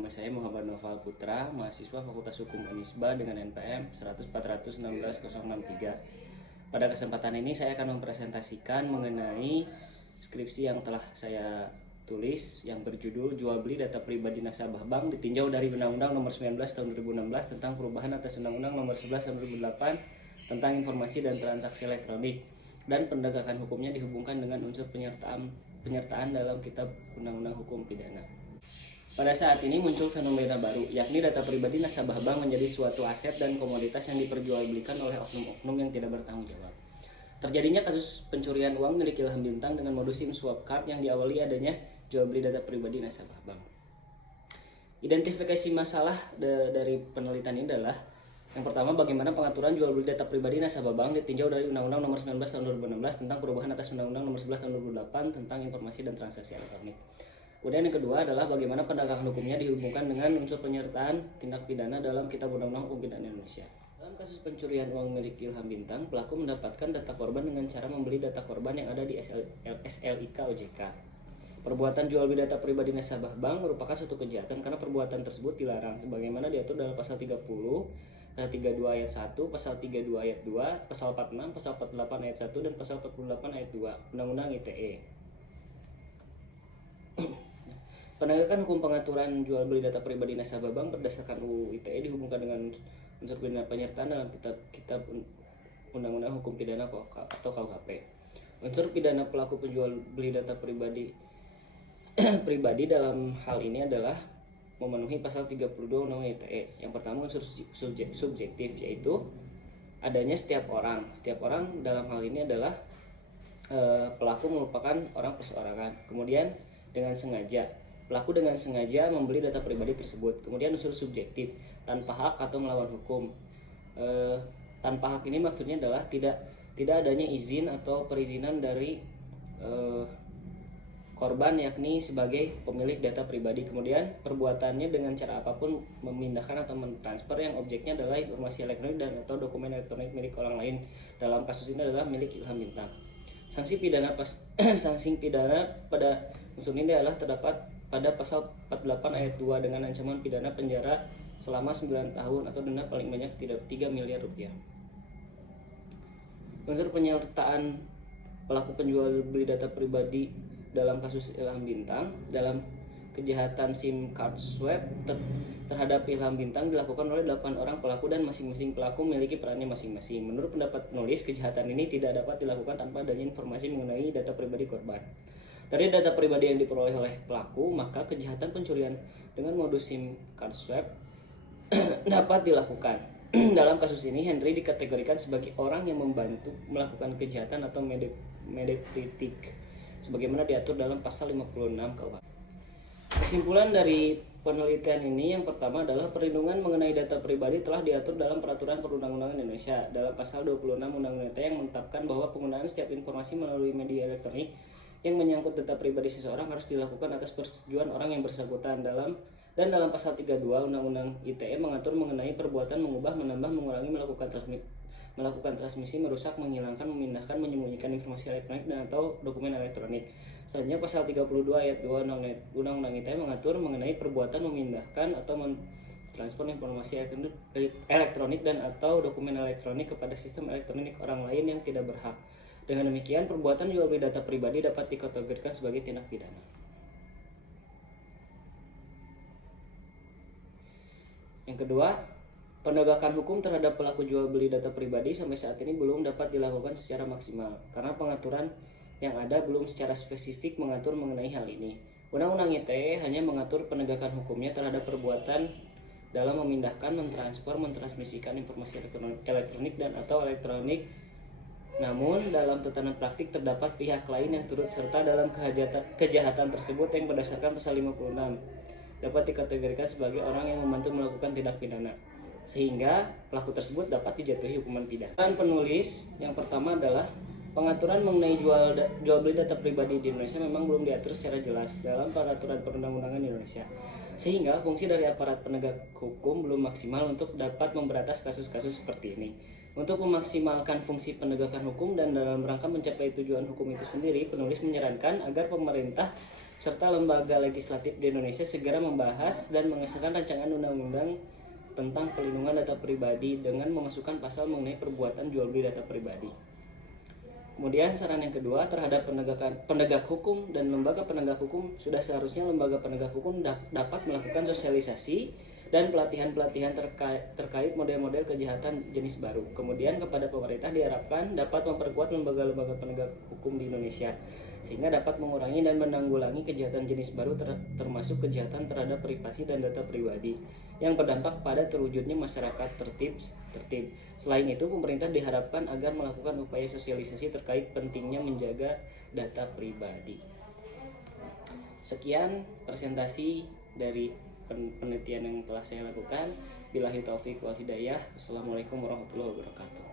Nama saya Muhammad Noval Putra, mahasiswa Fakultas Hukum Unisba dengan NPM 104166063. Pada kesempatan ini saya akan mempresentasikan mengenai skripsi yang telah saya tulis yang berjudul Jual Beli Data Pribadi Nasabah Bank ditinjau dari Undang-Undang Nomor 19 Tahun 2016 tentang perubahan atas Undang-Undang Nomor 11 Tahun 2008 tentang informasi dan transaksi elektronik, dan penegakan hukumnya dihubungkan dengan unsur penyertaan dalam Kitab Undang-Undang Hukum Pidana. Pada saat ini muncul fenomena baru, yakni data pribadi nasabah bank menjadi suatu aset dan komoditas yang diperjualbelikan oleh oknum-oknum yang tidak bertanggung jawab. Terjadinya kasus pencurian uang milik Ilham Bintang dengan modus SIM swap card yang diawali adanya jual beli data pribadi nasabah bank. Identifikasi masalah dari penelitian ini adalah yang pertama, bagaimana pengaturan jual beli data pribadi nasabah bank ditinjau dari Undang-Undang Nomor 19 Tahun 2016 tentang perubahan atas Undang-Undang Nomor 11 Tahun 2008 tentang informasi dan transaksi elektronik. Kemudian yang kedua adalah bagaimana penegakan hukumnya dihubungkan dengan unsur penyertaan tindak pidana dalam Kitab Undang-Undang Hukum Pidana Indonesia. Dalam kasus pencurian uang milik Ilham Bintang, pelaku mendapatkan data korban dengan cara membeli data korban yang ada di SLIK OJK. Perbuatan jual beli data pribadi nasabah bank merupakan suatu kejahatan karena perbuatan tersebut dilarang sebagaimana diatur dalam pasal 30, pasal 32 ayat 1, pasal 32 ayat 2, pasal 46, pasal 48 ayat 1 dan pasal 48 ayat 2 Undang-Undang ITE. Penegakan hukum pengaturan jual beli data pribadi nasabah bank berdasarkan UU ITE dihubungkan dengan unsur pidana penyertaan dalam kitab Undang-Undang Hukum Pidana atau KUHP. Unsur pidana pelaku penjual beli data pribadi dalam hal ini adalah memenuhi pasal 32 Undang-Undang ITE. Yang pertama unsur subjektif, yaitu adanya setiap orang. Setiap orang dalam hal ini adalah pelaku merupakan orang perseorangan. Kemudian dengan sengaja, pelaku dengan sengaja membeli data pribadi tersebut. Kemudian unsur subjektif, tanpa hak atau melawan hukum. Tanpa hak ini maksudnya adalah tidak adanya izin atau perizinan dari korban, yakni sebagai pemilik data pribadi. Kemudian perbuatannya dengan cara apapun memindahkan atau mentransfer yang objeknya adalah informasi elektronik dan atau dokumen elektronik milik orang lain. Dalam kasus ini adalah milik Ilham Bintang. Sanksi pidana pada unsur ini adalah terdapat pada pasal 48 ayat 2 dengan ancaman pidana penjara selama 9 tahun atau denda paling banyak 3 miliar rupiah. Unsur penyertaan pelaku penjual beli data pribadi dalam kasus Ilham Bintang dalam kejahatan SIM card swap terhadap Ilham Bintang dilakukan oleh 8 orang pelaku dan masing-masing pelaku memiliki perannya masing-masing. Menurut pendapat penulis, kejahatan ini tidak dapat dilakukan tanpa adanya informasi mengenai data pribadi korban. Dari data pribadi yang diperoleh oleh pelaku, maka kejahatan pencurian dengan modus SIM card swap dapat dilakukan. Dalam kasus ini, Henry dikategorikan sebagai orang yang membantu melakukan kejahatan atau medekritik sebagaimana diatur dalam pasal 56 KUHP. Kesimpulan dari penelitian ini yang pertama adalah perlindungan mengenai data pribadi telah diatur dalam Peraturan Perundang-undangan Indonesia dalam pasal 26 Undang-Undang ITE yang menetapkan bahwa penggunaan setiap informasi melalui media elektronik yang menyangkut data pribadi seseorang harus dilakukan atas persetujuan orang yang bersangkutan. Dalam pasal 32 Undang-Undang ITE mengatur mengenai perbuatan mengubah, menambah, mengurangi, melakukan transmisi, merusak, menghilangkan, memindahkan, menyembunyikan informasi elektronik dan atau dokumen elektronik. Selanjutnya pasal 32 ayat 2 Undang-Undang ITE mengatur mengenai perbuatan memindahkan atau mentransfer informasi elektronik dan atau dokumen elektronik kepada sistem elektronik orang lain yang tidak berhak. Dengan demikian, perbuatan jual beli data pribadi dapat dikategorikan sebagai tindak pidana. Yang kedua, penegakan hukum terhadap pelaku jual beli data pribadi sampai saat ini belum dapat dilakukan secara maksimal karena pengaturan yang ada belum secara spesifik mengatur mengenai hal ini. Undang-Undang ITE hanya mengatur penegakan hukumnya terhadap perbuatan dalam memindahkan, mentransfer, mentransmisikan informasi elektronik dan atau elektronik. Namun dalam tatanan praktik terdapat pihak lain yang turut serta dalam kejahatan tersebut yang berdasarkan pasal 56 dapat dikategorikan sebagai orang yang membantu melakukan tindak pidana, sehingga pelaku tersebut dapat dijatuhi hukuman pidana. Dan penulis yang pertama adalah pengaturan mengenai jual beli data pribadi di Indonesia memang belum diatur secara jelas dalam Peraturan Perundang-undangan Indonesia, sehingga fungsi dari aparat penegak hukum belum maksimal untuk dapat memberantas kasus-kasus seperti ini. Untuk memaksimalkan fungsi penegakan hukum dan dalam rangka mencapai tujuan hukum itu sendiri, penulis menyarankan agar pemerintah serta lembaga legislatif di Indonesia segera membahas dan mengesahkan rancangan undang-undang tentang pelindungan data pribadi dengan memasukkan pasal mengenai perbuatan jual beli data pribadi. Kemudian saran yang kedua, terhadap penegak hukum dan lembaga penegak hukum, sudah seharusnya lembaga penegak hukum dapat melakukan sosialisasi dan pelatihan-pelatihan terkait model-model kejahatan jenis baru. Kemudian kepada pemerintah diharapkan dapat memperkuat lembaga-lembaga penegak hukum di Indonesia sehingga dapat mengurangi dan menanggulangi kejahatan jenis baru termasuk kejahatan terhadap privasi dan data pribadi yang berdampak pada terwujudnya masyarakat tertib. Selain itu, pemerintah diharapkan agar melakukan upaya sosialisasi terkait pentingnya menjaga data pribadi. Sekian presentasi dari penelitian yang telah saya lakukan. Billahi taufik wal hidayah. Wassalamualaikum warahmatullahi wabarakatuh.